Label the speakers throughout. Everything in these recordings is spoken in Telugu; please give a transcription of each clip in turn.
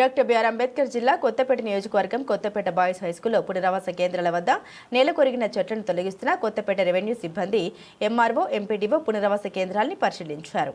Speaker 1: డాక్టర్ బిఆర్ అంబేద్కర్ జిల్లా కొత్తపేట నియోజకవర్గం కొత్తపేట బాయ్స్ హైస్కూల్లో పునరావాస కేంద్రాల వద్ద నేల కొరిగిన చెట్లను తొలగిస్తున్న కొత్తపేట రెవెన్యూ సిబ్బంది ఎంఆర్ఓ ఎంపీడీఓ పునరావాస కేంద్రాల్ని పరిశీలించారు.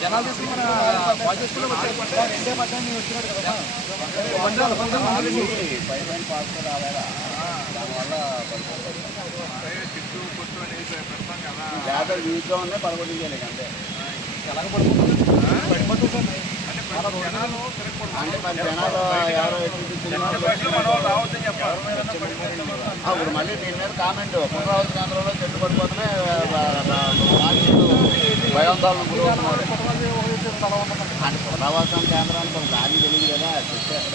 Speaker 2: జనాలు తీసుకుని మన బాయ్స్ వచ్చారు రెండే వచ్చినాడు కదా పంజాబ్ పంజాబ్ ఆల్రెడీ
Speaker 3: పాస్ రాలేదా దానివల్ల
Speaker 4: కొట్టు
Speaker 3: జాతర ఉన్నాయి అంతే
Speaker 2: ఎలాగ పడిపోతుంది పడిపోతుంది
Speaker 4: అంటే జనాలు
Speaker 3: జనాలు ఎవరో ఇప్పుడు మళ్ళీ దీని మీద కామెంట్ పునరావృత కేంద్రంలో చెట్టు పడిపోతున్నాయి రాజీలు భయాందోళన గురవుతున్నారు. అంటే పునరావాసం కేంద్రానికి ఒక దారి తెలియదు కదా. చెట్టు ఎక్కడ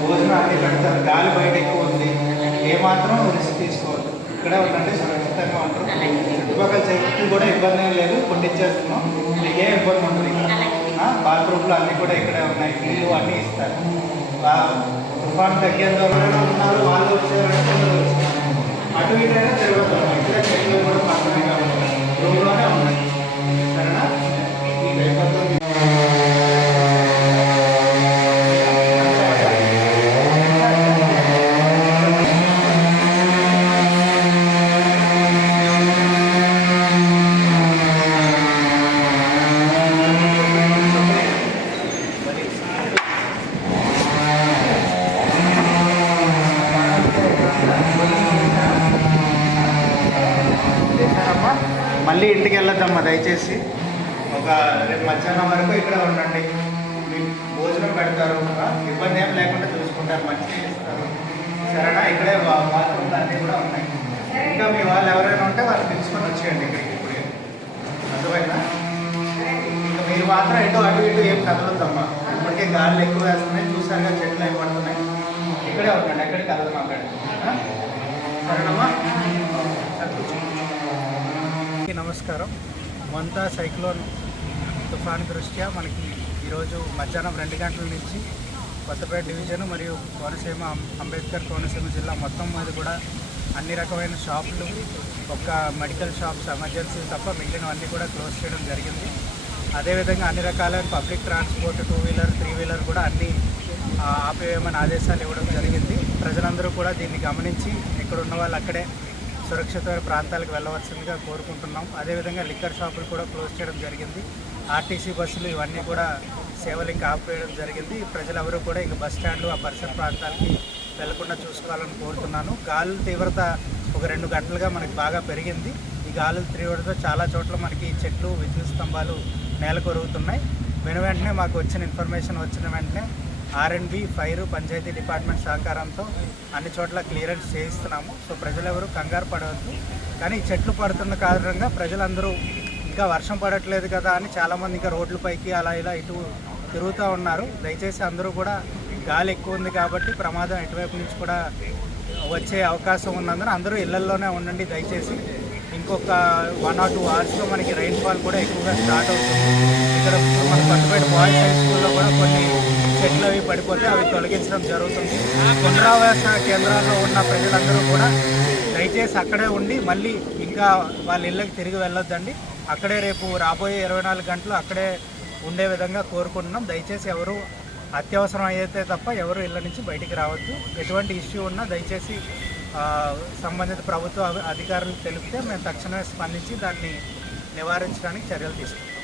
Speaker 5: భోజనాన్ని పెడతారు. గాలి బయట ఎక్కువ ఉంది. ఏమాత్రం రిస్క్ తీసుకోవద్దు. ఇక్కడే ఉండండి సురక్షితంగా ఉంటారు. చుట్టుపక్కల చెట్లు కూడా ఇబ్బంది ఏం లేదు కొట్టించేస్తున్నాం మీకు ఏ ఇబ్బంది ఉంటుంది బాత్రూమ్లు అన్నీ కూడా ఇక్కడే ఉన్నాయి నీళ్ళు అన్నీ ఇస్తారు. తుఫాన్ తగ్గేంత ఉన్నారు వాళ్ళు వచ్చారంటే కొందరు వచ్చారు. అటు ఇటు అయినా తిరగదు ఇక్కడ చెట్లు కూడా పక్కనే కాబట్టి రూమ్లోనే ఉన్నాయి సరేనా ఈ ఇబ్బంది చేశారమ్మా మళ్ళీ ఇంటికి వెళ్ళొద్దమ్మా దయచేసి. ఒక రేపు మధ్యాహ్నం వరకు ఇక్కడ ఉండండి. మీకు భోజనం పెడతారు ఇబ్బంది ఏం లేకుండా చూసుకుంటారు మంచిగా సరేనా? ఇక్కడే బా- బాత్రూమ్ అన్నీ కూడా ఉన్నాయి. ఇంకా మీ వాళ్ళు ఎవరైనా ఉంటే వాళ్ళు పిలుచుకొని వచ్చేయండి ఇక్కడికి ఇప్పుడు. అర్థమైనా ఇంకా మీరు మాత్రం ఎటు అటు ఇటు ఏం కదలొద్దమ్మా. ఇప్పటికే గాలి ఎక్కువ వేస్తున్నాయి చూసారుగా చెట్లు ఏం పడుతున్నాయి. ఇక్కడే ఉండండి ఎక్కడికి కదలమా అక్కడ సరేనమ్మా? సరే, నమస్కారం. మంతా సైక్లోన్ తుఫాన్ దృష్ట్యా మనకి ఈరోజు మధ్యాహ్నం రెండు గంటల నుంచి కొత్తపేట డివిజన్ మరియు కోనసీమ అంబేద్కర్ కోనసీమ జిల్లా మొత్తం మీద కూడా అన్ని రకమైన షాపులు ఒక్క మెడికల్ షాప్స్ ఎమర్జెన్సీ తప్ప మిగిలినవన్నీ కూడా క్లోజ్ చేయడం జరిగింది. అదేవిధంగా అన్ని రకాలైన public transport two wheeler three wheeler కూడా అన్ని ఆపేయమని ఆదేశాలు ఇవ్వడం జరిగింది. ప్రజలందరూ కూడా దీన్ని గమనించి ఇక్కడ ఉన్న వాళ్ళు అక్కడే సురక్షితమైన ప్రాంతాలకు వెళ్ళవలసిందిగా కోరుకుంటున్నాం. అదేవిధంగా లిక్కర్ షాపులు కూడా క్లోజ్ చేయడం జరిగింది. ఆర్టీసీ బస్సులు ఇవన్నీ కూడా సేవలు ఇంకా ఆపివేయడం జరిగింది. ప్రజలెవరూ కూడా ఇంకా బస్ స్టాండ్లు ఆ పరిసర ప్రాంతాలకి వెళ్ళకుండా చూసుకోవాలని కోరుతున్నాను. గాలుల తీవ్రత ఒక రెండు గంటలుగా మనకి బాగా పెరిగింది. ఈ గాలుల తీవ్రత చాలా చోట్ల మనకి చెట్లు విద్యుత్ స్తంభాలు నేల కొరుగుతున్నాయి వెను వెంటనే మాకు వచ్చిన ఇన్ఫర్మేషన్ వచ్చిన వెంటనే ఆర్ఎండ్బి ఫైర్ పంచాయతీ డిపార్ట్మెంట్ సహకారంతో అన్ని చోట్ల క్లియరెన్స్ చేయిస్తున్నాము. సో ప్రజలు ఎవరు కంగారు పడవద్దు. కానీ చెట్లు పడుతున్న కారణంగా ప్రజలందరూ ఇంకా వర్షం పడట్లేదు కదా అని చాలామంది ఇంకా రోడ్లపైకి అలా ఇలా ఇటు తిరుగుతూ ఉన్నారు. దయచేసి అందరూ కూడా గాలి ఎక్కువ ఉంది కాబట్టి ప్రమాదం ఎటువైపు నుంచి కూడా వచ్చే అవకాశం ఉన్నందున అందరూ ఇళ్ళల్లోనే ఉండండి దయచేసి. ఇంకొక వన్ ఆర్ టూ అవర్స్లో మనకి రైన్ఫాల్ కూడా ఎక్కువగా స్టార్ట్ అవుతుంది. ఇక్కడ మన కొత్తపేట బాయ్స్ హై స్కూల్లో కూడా కొన్ని చెట్లు అవి పడిపోతే అవి తొలగించడం జరుగుతుంది. పునరావాస కేంద్రాల్లో ఉన్న ప్రజలందరూ కూడా దయచేసి అక్కడే ఉండి మళ్ళీ ఇంకా వాళ్ళ ఇళ్ళకి తిరిగి వెళ్ళొద్దండి. అక్కడే రేపు రాబోయే ఇరవై నాలుగు గంటలు అక్కడే ఉండే విధంగా కోరుకుంటున్నాం. దయచేసి ఎవరు అత్యవసరం అయితే తప్ప ఎవరు ఇళ్ళ నుంచి బయటికి రావద్దు. ఎటువంటి ఇష్యూ ఉన్నా దయచేసి సంబంధిత ప్రభుత్వ అధికారులు తెలిపితే మేము తక్షణమే స్పందించి దాన్ని నివారించడానికి చర్యలు తీసుకుంటాం.